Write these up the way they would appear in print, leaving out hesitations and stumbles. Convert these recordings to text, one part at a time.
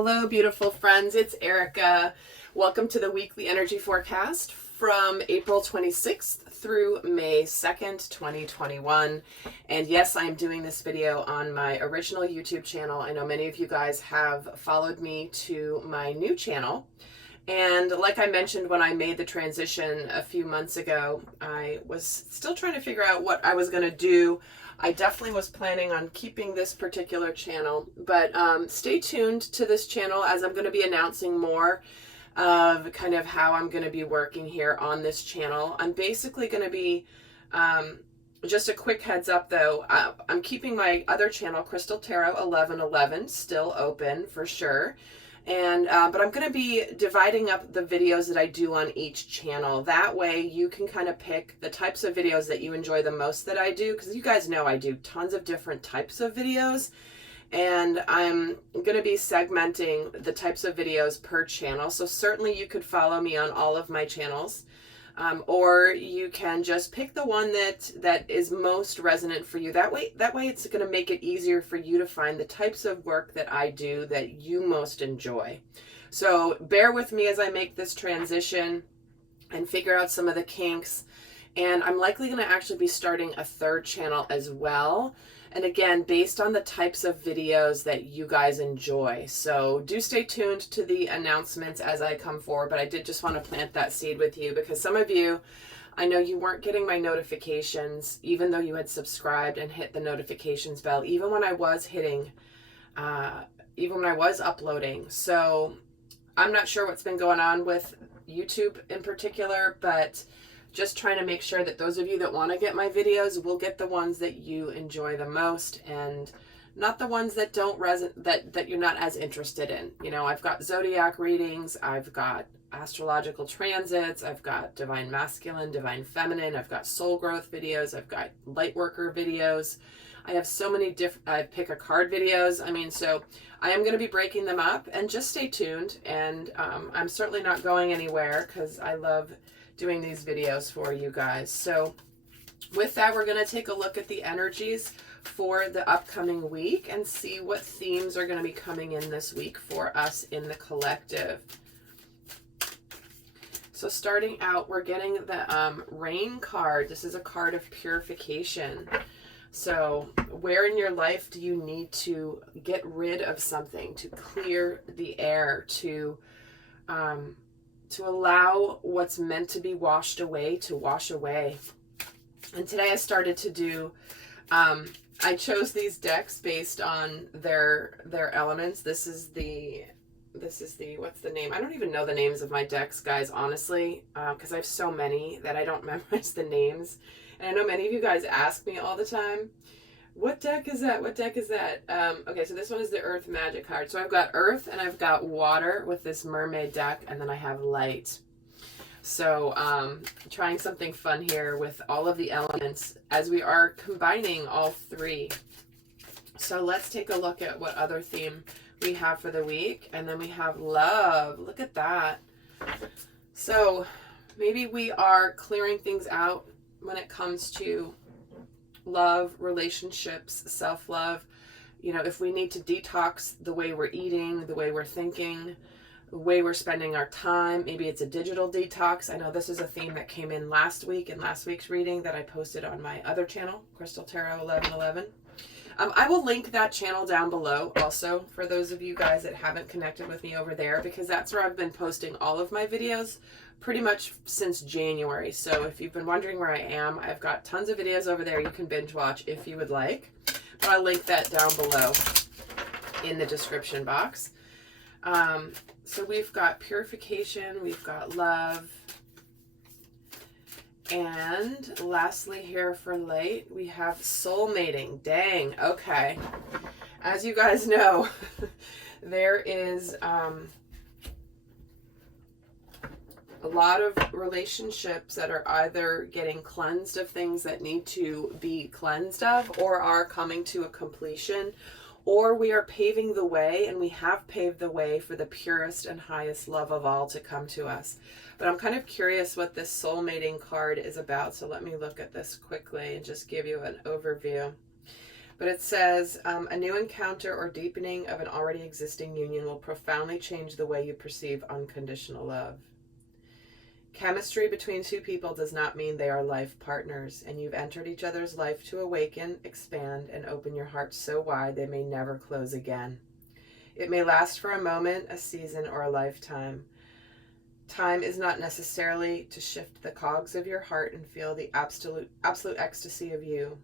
Hello, beautiful friends. It's Erica. Welcome to the weekly energy forecast from April 26th through May 2nd, 2021. And yes, I am doing this video on my original YouTube channel. I know many of you guys have followed me to my new channel. And like I mentioned when I made the transition a few months ago, I was still trying to figure out what I was going to do. I definitely was planning on keeping this particular channel, but stay tuned to this channel as I'm going to be announcing more of kind of how I'm going to be working here on this channel. I'm basically going to be, just a quick heads up though, I'm keeping my other channel, Crystal Tarot 1111, still open for sure. And but I'm going to be dividing up the videos that I do on each channel. That way you can kind of pick the types of videos that you enjoy the most that I do, because you guys know I do tons of different types of videos, and I'm going to be segmenting the types of videos per channel. So certainly you could follow me on all of my channels. Or you can just pick the one that is most resonant for you. That way it's going to make it easier for you to find the types of work that I do that you most enjoy. So bear with me as I make this transition and figure out some of the kinks. And I'm likely going to actually be starting a third channel as well. And again, based on the types of videos that you guys enjoy. So do stay tuned to the announcements as I come forward, but I did just want to plant that seed with you because some of you, I know you weren't getting my notifications, even though you had subscribed and hit the notifications bell, even when I was hitting, even when I was uploading. So I'm not sure what's been going on with YouTube in particular, but just trying to make sure that those of you that want to get my videos will get the ones that you enjoy the most and not the ones that don't that you're not as interested in. You know, I've got zodiac readings, I've got astrological transits, I've got divine masculine, divine feminine, I've got soul growth videos, I've got light worker videos. I have so many different pick a card videos. I mean, so I am going to be breaking them up, and just stay tuned. And I'm certainly not going anywhere because I love doing these videos for you guys. So with that, we're going to take a look at the energies for the upcoming week and see what themes are going to be coming in this week for us in the collective. So starting out, we're getting the Rain card. This is a card of purification. So where in your life do you need to get rid of something, to clear the air, to allow what's meant to be washed away to wash away. And today I started to do, I chose these decks based on their elements. This is the, what's the name? I don't even know the names of my decks, guys, honestly, because I have so many that I don't memorize the names. And I know many of you guys ask me all the time, what deck is that? What deck is that? Okay, so this one is the Earth Magic card. So I've got Earth and I've got Water with this Mermaid deck, and then I have Light. So trying something fun here with all of the elements as we are combining all three. So let's take a look at what other theme we have for the week. And then we have Love. Look at that. So maybe we are clearing things out when it comes to love, relationships, self-love. You know, if we need to detox the way we're eating, the way we're thinking, the way we're spending our time, maybe it's a digital detox. I know this is a theme that came in last week in last week's reading that I posted on my other channel, Crystal Tarot 1111. I will link that channel down below also for those of you guys that haven't connected with me over there, because that's where I've been posting all of my videos pretty much since January. So if you've been wondering where I am, I've got tons of videos over there you can binge watch if you would like. But I'll link that down below in the description box. So we've got purification, we've got love. And lastly here for Light, we have soulmating. Dang, okay. As you guys know, there is a lot of relationships that are either getting cleansed of things that need to be cleansed of, or are coming to a completion, or we are paving the way, and we have paved the way for the purest and highest love of all to come to us. But I'm kind of curious what this soulmating card is about, so let me look at this quickly and just give you an overview. But it says, a new encounter or deepening of an already existing union will profoundly change the way you perceive unconditional love. Chemistry between two people does not mean they are life partners, and you've entered each other's life to awaken, expand, and open your hearts so wide they may never close again. It may last for a moment, a season, or a lifetime. Time is not necessarily to shift the cogs of your heart and feel the absolute ecstasy of you.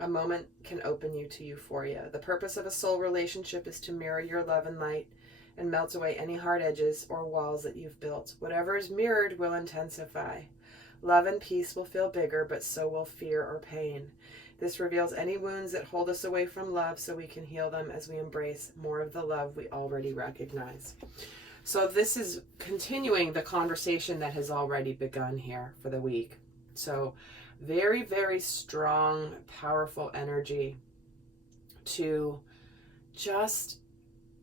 A moment can open you to euphoria. The purpose of a soul relationship is to mirror your love and light and melt away any hard edges or walls that you've built. Whatever is mirrored will intensify. Love and peace will feel bigger, but so will fear or pain. This reveals any wounds that hold us away from love so we can heal them as we embrace more of the love we already recognize. So this is continuing the conversation that has already begun here for the week. So very, very strong, powerful energy to just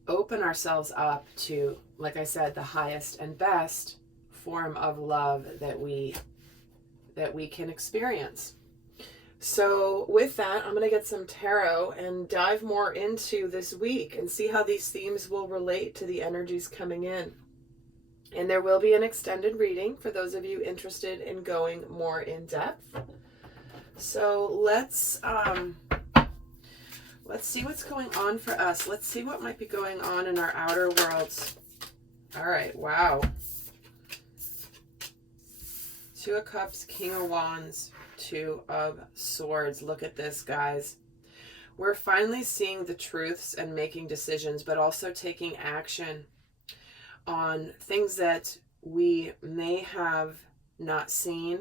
open ourselves up to, like I said, the highest and best form of love that we can experience. So with that, I'm going to get some tarot and dive more into this week and see how these themes will relate to the energies coming in. And there will be an extended reading for those of you interested in going more in depth. So let's see what's going on for us. Let's see what might be going on in our outer worlds. All right, wow. Two of Cups, King of Wands, Two of Swords. Look at this, guys. We're finally seeing the truths and making decisions, but also taking action on things that we may have not seen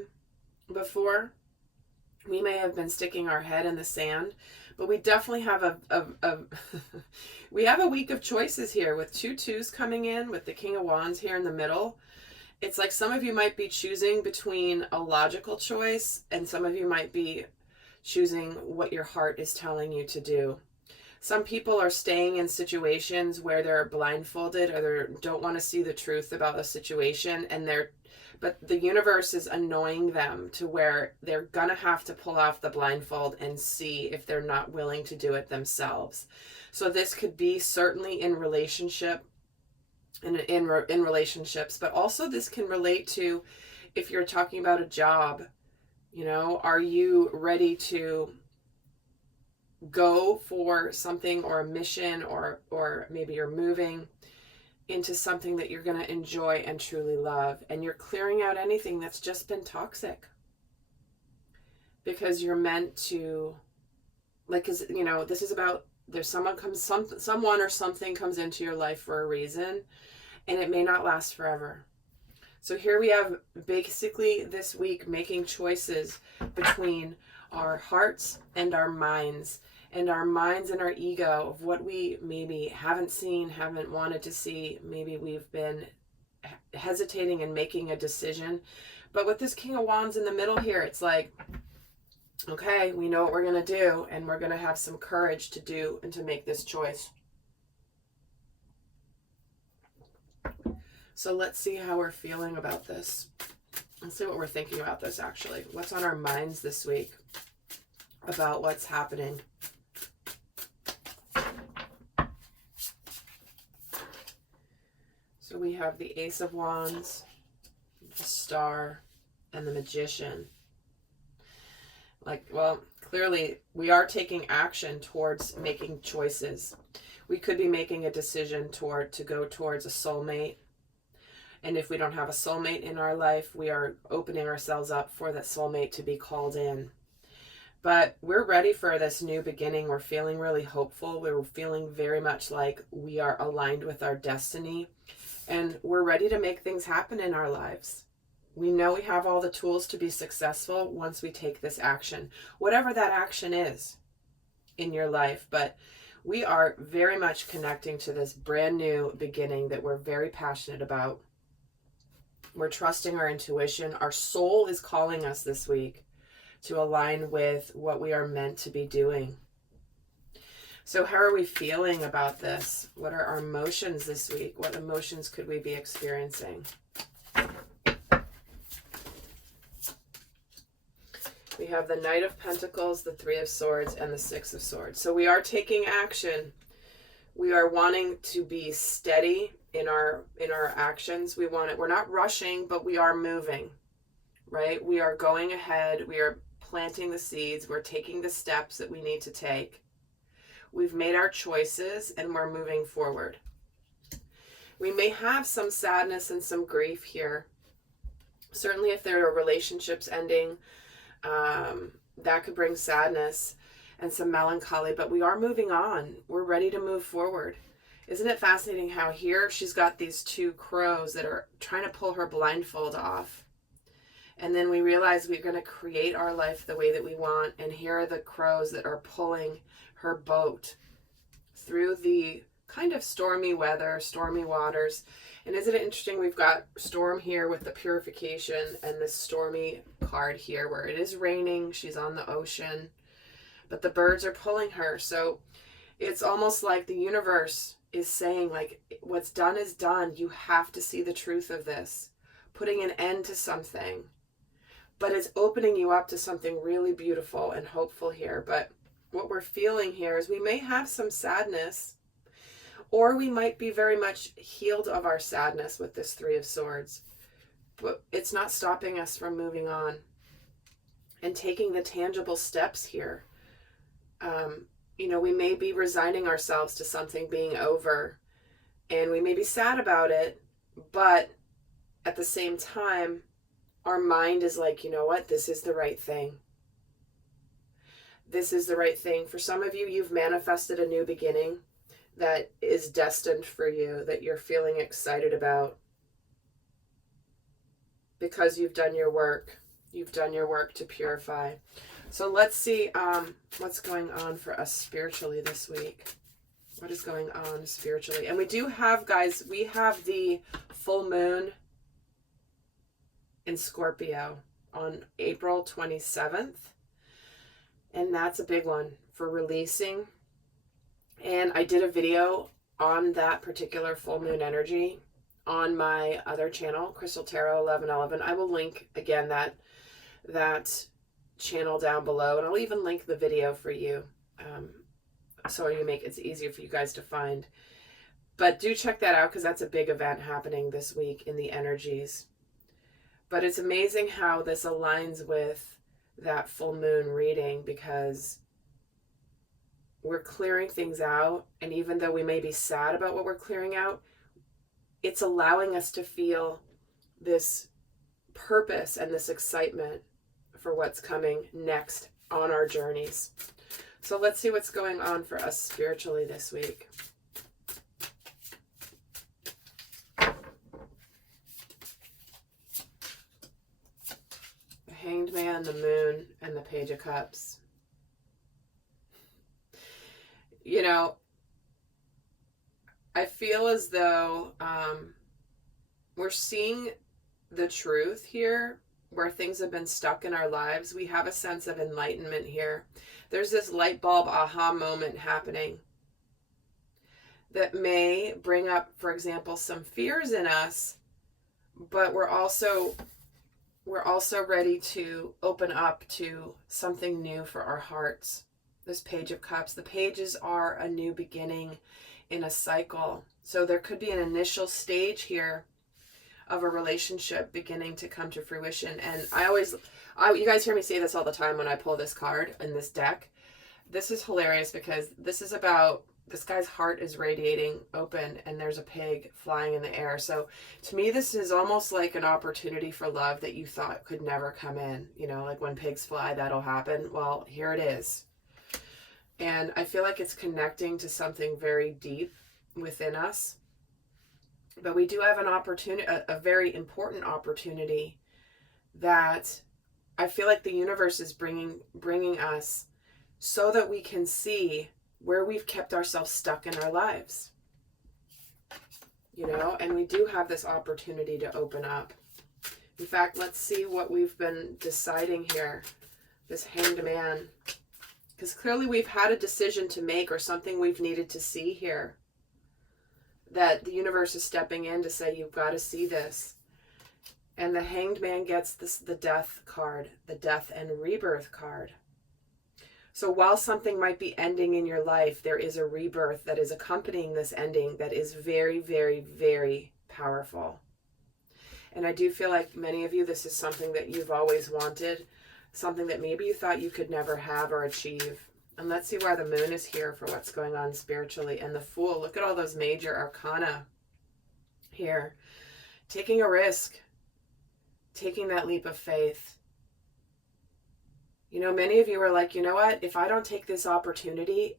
before. We may have been sticking our head in the sand, but we definitely have we have a week of choices here with two twos coming in with the King of Wands here in the middle. It's like some of you might be choosing between a logical choice and some of you might be choosing what your heart is telling you to do. Some people are staying in situations where they're blindfolded or they don't want to see the truth about a situation, but the universe is annoying them to where they're gonna have to pull off the blindfold and see if they're not willing to do it themselves. So this could be certainly in relationships, but also this can relate to if you're talking about a job. You know, are you ready to go for something or a mission, or maybe you're moving into something that you're going to enjoy and truly love, and you're clearing out anything that's just been toxic because you're meant to, like, because you know this is about, there's someone or something comes into your life for a reason, and it may not last forever. So here we have basically this week making choices between our hearts and our minds, and our ego of what we maybe haven't seen, haven't wanted to see. Maybe we've been hesitating and making a decision. But with this King of Wands in the middle here, it's like, okay, we know what we're going to do, and we're going to have some courage to do and to make this choice. So let's see how we're feeling about this. Let's see what we're thinking about this, actually. What's on our minds this week about what's happening? So we have the Ace of Wands, the Star, and the Magician. Like, well, clearly we are taking action towards making choices. We could be making a decision to go towards a soulmate. And if we don't have a soulmate in our life, we are opening ourselves up for that soulmate to be called in. But we're ready for this new beginning. We're feeling really hopeful. We're feeling very much like we are aligned with our destiny. And we're ready to make things happen in our lives. We know we have all the tools to be successful once we take this action, whatever that action is in your life. But we are very much connecting to this brand new beginning that we're very passionate about. We're trusting our intuition. Our soul is calling us this week to align with what we are meant to be doing. So how are we feeling about this? What are our emotions this week? What emotions could we be experiencing? We have the Knight of Pentacles, the Three of Swords, and the Six of Swords. So we are taking action. We are wanting to be steady in our actions. We're not rushing, but we are moving, right? We are going ahead. We are planting the seeds. We're taking the steps that we need to take. We've made our choices and we're moving forward. We may have some sadness and some grief here. Certainly if there are relationships ending, that could bring sadness and some melancholy, but we are moving on. We're ready to move forward. Isn't it fascinating how here she's got these two crows that are trying to pull her blindfold off. And then we realize we're going to create our life the way that we want. And here are the crows that are pulling her boat through the kind of stormy weather, stormy waters. And isn't it interesting? We've got storm here with the purification and the stormy card here where it is raining. She's on the ocean, but the birds are pulling her. So it's almost like the universe is saying, like, what's done is done. You have to see the truth of this, putting an end to something, but it's opening you up to something really beautiful and hopeful here. But what we're feeling here is we may have some sadness, or we might be very much healed of our sadness with this Three of Swords. But it's not stopping us from moving on and taking the tangible steps here. We may be resigning ourselves to something being over, and we may be sad about it, but at the same time, our mind is like, you know what? This is the right thing. This is the right thing. For some of you, you've manifested a new beginning that is destined for you, that you're feeling excited about because you've done your work. You've done your work to purify. So let's see what's going on for us spiritually this week. What is going on spiritually? And we do have, guys, we have the full moon in Scorpio on April 27th. And that's a big one for releasing. And I did a video on that particular full moon energy on my other channel, Crystal Tarot 1111. I will link again that channel down below, and I'll even link the video for you, so you make it easier for you guys to find. But do check that out, because that's a big event happening this week in the energies. But it's amazing how this aligns with that full moon reading, because we're clearing things out, and even though we may be sad about what we're clearing out, it's allowing us to feel this purpose and this excitement for what's coming next on our journeys. So let's see what's going on for us spiritually this week. The Hanged Man, the Moon, and the Page of Cups. I feel as though we're seeing the truth here where things have been stuck in our lives. We have a sense of enlightenment here. There's this light bulb aha moment happening that may bring up, for example, some fears in us, but we're also ready to open up to something new for our hearts. This Page of Cups, the pages are a new beginning in a cycle. So there could be an initial stage here of a relationship beginning to come to fruition. And you guys hear me say this all the time when I pull this card in this deck. This is hilarious, because this is about, this guy's heart is radiating open and there's a pig flying in the air. So to me, this is almost like an opportunity for love that you thought could never come in. Like when pigs fly, that'll happen. Well, here it is. And I feel like it's connecting to something very deep within us. But we do have an opportunity, a very important opportunity that I feel like the universe is bringing us so that we can see where we've kept ourselves stuck in our lives. And we do have this opportunity to open up. In fact, let's see what we've been deciding here. This Hanged Man. Because clearly we've had a decision to make, or something we've needed to see here, that the universe is stepping in to say, you've got to see this. And the Hanged Man gets the death card, the death and rebirth card. So while something might be ending in your life, there is a rebirth that is accompanying this ending that is very, very, very powerful. And I do feel like many of you, this is something that you've always wanted, something that maybe you thought you could never have or achieve. And let's see why the moon is here for what's going on spiritually. And the Fool, look at all those major arcana here. Taking a risk, taking that leap of faith. You know, many of you are like, you know what? If I don't take this opportunity,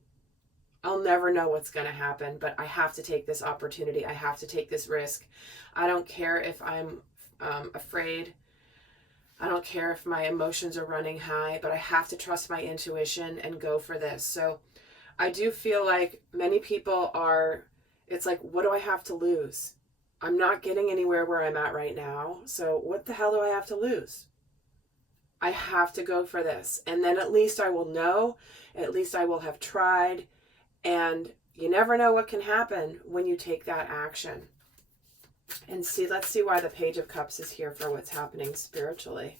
I'll never know what's going to happen, but I have to take this opportunity. I have to take this risk. I don't care if I'm afraid. I don't care if my emotions are running high, but I have to trust my intuition and go for this. So I do feel like many people are, it's like, what do I have to lose? I'm not getting anywhere where I'm at right now. So what the hell do I have to lose? I have to go for this. And then at least I will know, at least I will have tried. And you never know what can happen when you take that action. And see, let's see why the Page of Cups is here for what's happening spiritually.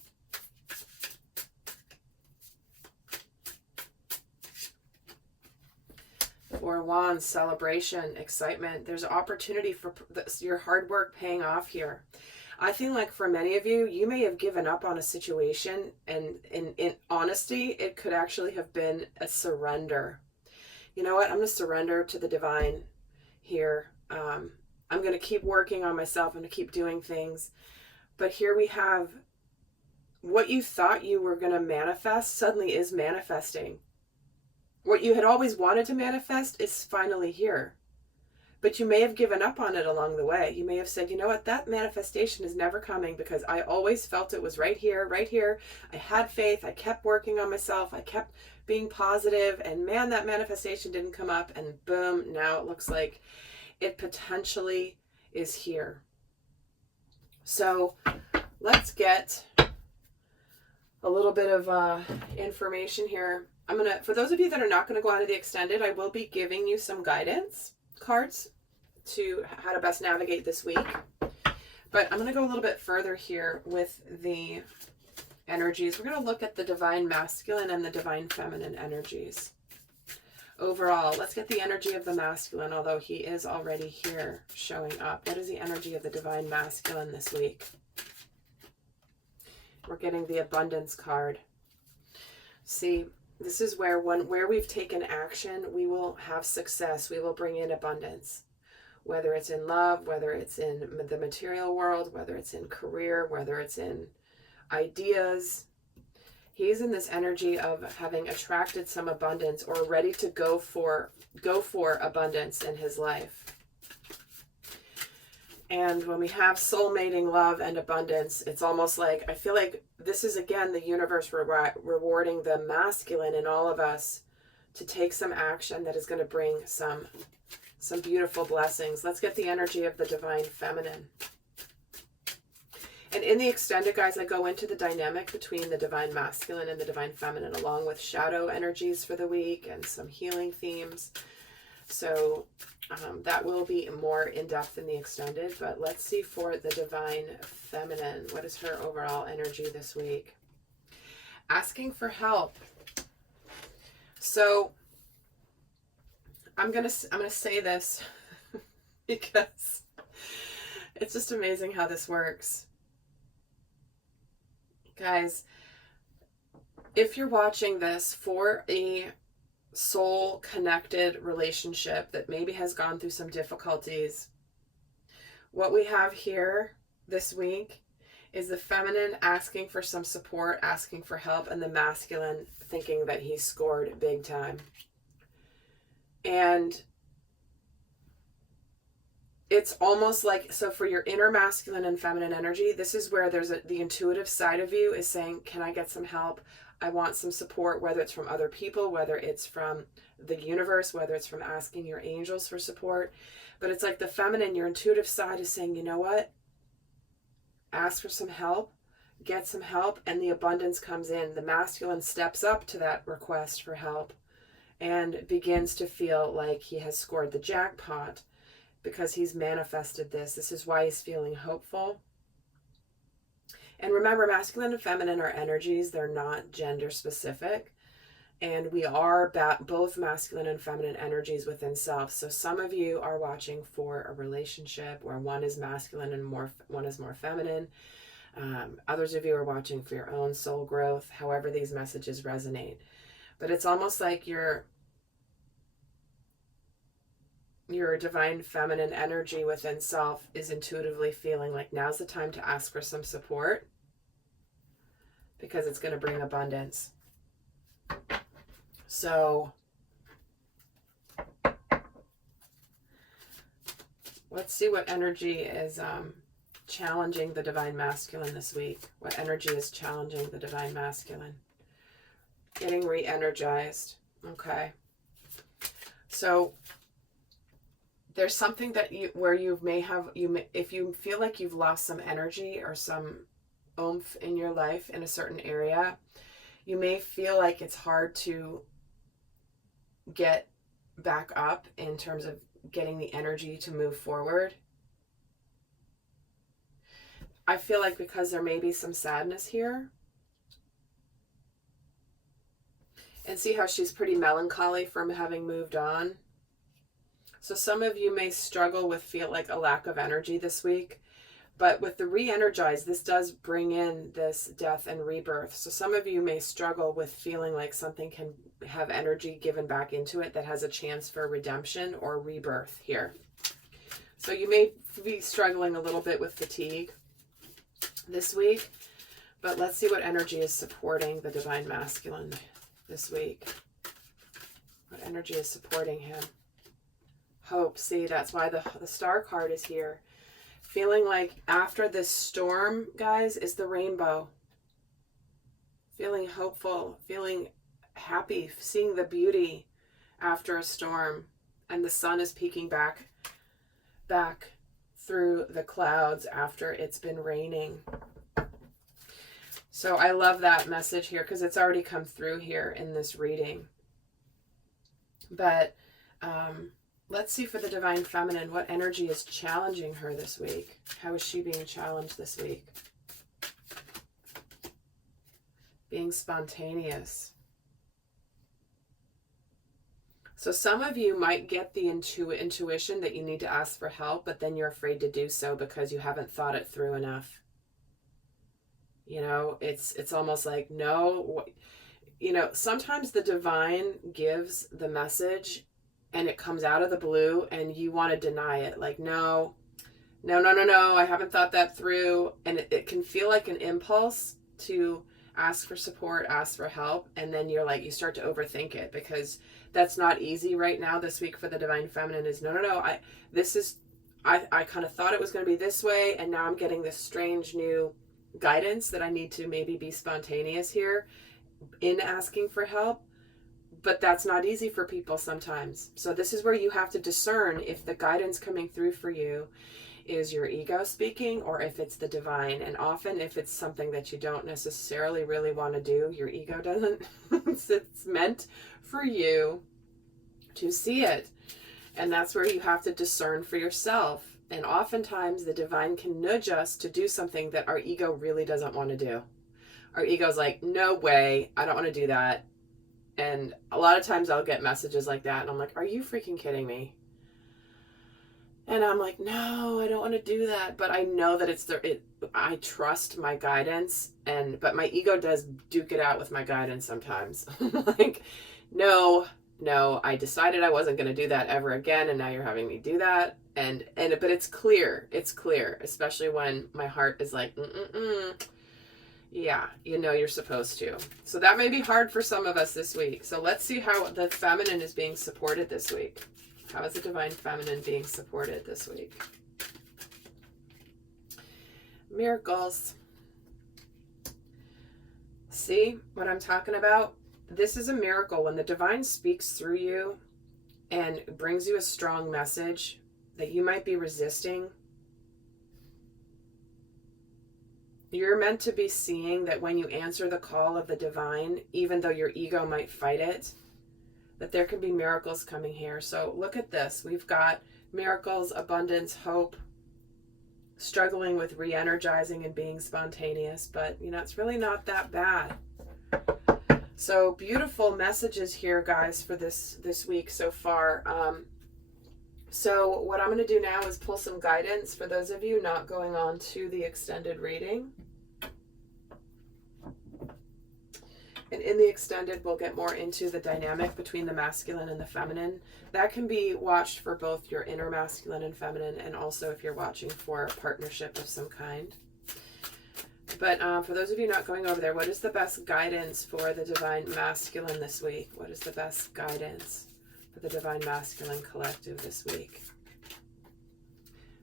Four of Wands, celebration, excitement. There's an opportunity for your hard work paying off here. I think like for many of you, you may have given up on a situation, and in honesty, it could actually have been a surrender. You know what? I'm going to surrender to the divine here. I'm going to keep working on myself. I'm going to keep doing things. But here we have what you thought you were going to manifest suddenly is manifesting. What you had always wanted to manifest is finally here. But you may have given up on it along the way. You may have said, you know what, that manifestation is never coming because I always felt it was right here, right here. I had faith. I kept working on myself. I kept being positive, and man, that manifestation didn't come up, and boom, now it looks like it potentially is here. So let's get a little bit of information here. I'm going to, for those of you that are not going to go on to the extended, I will be giving you some guidance cards to how to best navigate this week. But I'm going to go a little bit further here with the energies. We're going to look at the divine masculine and the divine feminine energies. Overall, let's get the energy of the masculine, although he is already here showing up. What is the energy of the divine masculine this week? We're getting the abundance card. See, this is where where we've taken action, we will have success. We will bring in abundance. Whether it's in love, whether it's in the material world, whether it's in career, whether it's in ideas. He's in this energy of having attracted some abundance or ready to go for abundance in his life. And when we have soulmating love and abundance, it's almost like, I feel like this is again the universe rewarding the masculine in all of us to take some action that is going to bring some beautiful blessings. Let's get the energy of the divine feminine. And in the extended, guys, I go into the dynamic between the divine masculine and the divine feminine, along with shadow energies for the week and some healing themes. So that will be more in-depth in the extended. But let's see for the divine feminine. What is her overall energy this week? Asking for help. So I'm gonna say this because it's just amazing how this works. Guys, if you're watching this for a soul-connected relationship that maybe has gone through some difficulties, what we have here this week is the feminine asking for some support, asking for help, and the masculine thinking that he scored big time. And it's almost like, so for your inner masculine and feminine energy, this is where there's the intuitive side of you is saying, can I get some help? I want some support, whether it's from other people, whether it's from the universe, whether it's from asking your angels for support. But it's like the feminine, your intuitive side is saying, you know what? Ask for some help, get some help, and the abundance comes in. The masculine steps up to that request for help and begins to feel like he has scored the jackpot because he's manifested this. This is why he's feeling hopeful. And remember, masculine and feminine are energies. They're not gender specific. And we are both masculine and feminine energies within self. So some of you are watching for a relationship where one is masculine and one is more feminine. Others of you are watching for your own soul growth, however these messages resonate. But it's almost like your divine feminine energy within self is intuitively feeling like now's the time to ask for some support, because it's going to bring abundance. So let's see what energy is challenging the divine masculine this week. What energy is challenging the divine masculine? Getting re-energized. Okay. So there's something that if you feel like you've lost some energy or some oomph in your life in a certain area, you may feel like it's hard to get back up in terms of getting the energy to move forward. I feel like because there may be some sadness here. And see how she's pretty melancholy from having moved on. So some of you may struggle with feel like a lack of energy this week. But with the re-energize, this does bring in this death and rebirth. So some of you may struggle with feeling like something can have energy given back into it that has a chance for redemption or rebirth here. So you may be struggling a little bit with fatigue this week. But let's see what energy is supporting the divine masculine this week. What energy is supporting him? Hope. See, that's why the star card is here. Feeling like after this storm, guys, is the rainbow. Feeling hopeful, feeling happy, seeing the beauty after a storm. And the sun is peeking back through the clouds after it's been raining. So I love that message here because it's already come through here in this reading. But let's see for the divine feminine, what energy is challenging her this week? How is she being challenged this week? Being spontaneous. So some of you might get the intuition that you need to ask for help, but then you're afraid to do so because you haven't thought it through enough. You know, it's almost like, no, you know, sometimes the divine gives the message and it comes out of the blue and you want to deny it. Like, no, I haven't thought that through. And it can feel like an impulse to ask for support, ask for help. And then you're like, you start to overthink it because that's not easy right now. This week for the divine feminine is no, I kind of thought it was going to be this way. And now I'm getting this strange new guidance that I need to maybe be spontaneous here in asking for help. But that's not easy for people sometimes. So this is where you have to discern if the guidance coming through for you is your ego speaking or if it's the divine. And often if it's something that you don't necessarily really want to do, your ego doesn't. It's meant for you to see it. And that's where you have to discern for yourself. And oftentimes the divine can nudge us to do something that our ego really doesn't want to do. Our ego's like, no way, I don't want to do that. And a lot of times I'll get messages like that and I'm like, are you freaking kidding me? And I'm like, no, I don't want to do that. But I know that I trust my guidance, but my ego does duke it out with my guidance sometimes. Like, no, I decided I wasn't going to do that ever again. And now you're having me do that. But it's clear, especially when my heart is like, yeah, you know you're supposed to. So that may be hard for some of us this week. So let's see how the feminine is being supported this week. How is the divine feminine being supported this week? Miracles. See what I'm talking about? This is a miracle. When the divine speaks through you and brings you a strong message that you might be resisting, you're meant to be seeing that when you answer the call of the divine, even though your ego might fight it, that there can be miracles coming here. So look at this. We've got miracles, abundance, hope, struggling with re-energizing and being spontaneous, but you know, it's really not that bad. So beautiful messages here, guys, for this week so far. So what I'm going to do now is pull some guidance for those of you not going on to the extended reading. And in the extended, we'll get more into the dynamic between the masculine and the feminine. That can be watched for both your inner masculine and feminine, and also if you're watching for a partnership of some kind. But for those of you not going over there, what is the best guidance for the divine masculine this week? What is the best guidance for the divine masculine collective this week?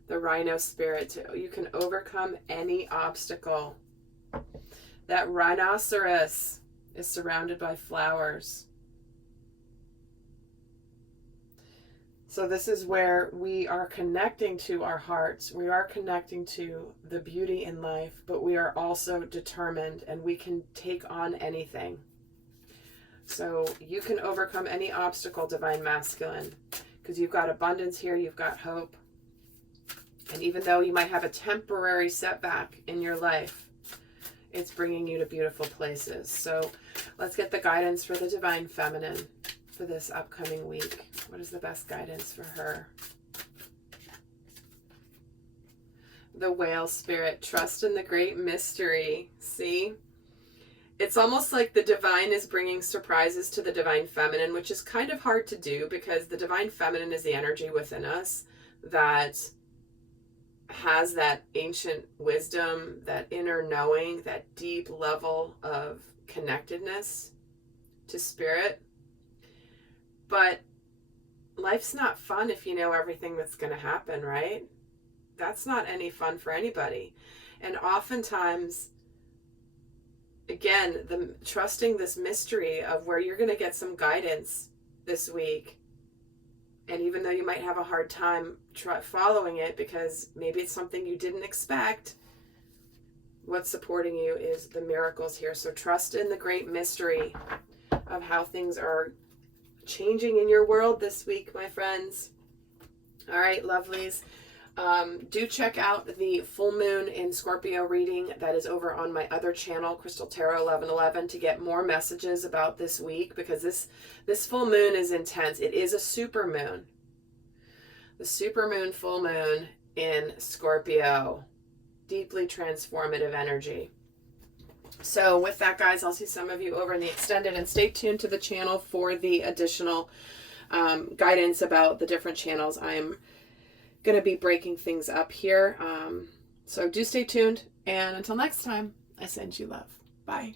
The rhino spirit. You can overcome any obstacle. That rhinoceros is surrounded by flowers. So this is where we are connecting to our hearts. We are connecting to the beauty in life, but we are also determined, and we can take on anything. So you can overcome any obstacle, divine masculine, because you've got abundance here, you've got hope. And even though you might have a temporary setback in your life, it's bringing you to beautiful places. So let's get the guidance for the divine feminine for this upcoming week. What is the best guidance for her? The whale spirit. Trust in the great mystery. See? It's almost like the divine is bringing surprises to the divine feminine, which is kind of hard to do because the divine feminine is the energy within us that has that ancient wisdom, that inner knowing, that deep level of connectedness to spirit. But life's not fun if you know everything that's going to happen, right? That's not any fun for anybody. And oftentimes, again, trusting this mystery of where you're going to get some guidance this week. And even though you might have a hard time following it because maybe it's something you didn't expect, what's supporting you is the miracles here. So trust in the great mystery of how things are changing in your world this week, my friends. All right, lovelies. Do check out the full moon in Scorpio reading that is over on my other channel, Crystal Tarot 1111, to get more messages about this week, because this full moon is intense. It is a super moon. The super moon, full moon in Scorpio. Deeply transformative energy. So with that, guys, I'll see some of you over in the extended, and stay tuned to the channel for the additional guidance about the different channels. I'm going to be breaking things up here. So do stay tuned. And until next time, I send you love. Bye.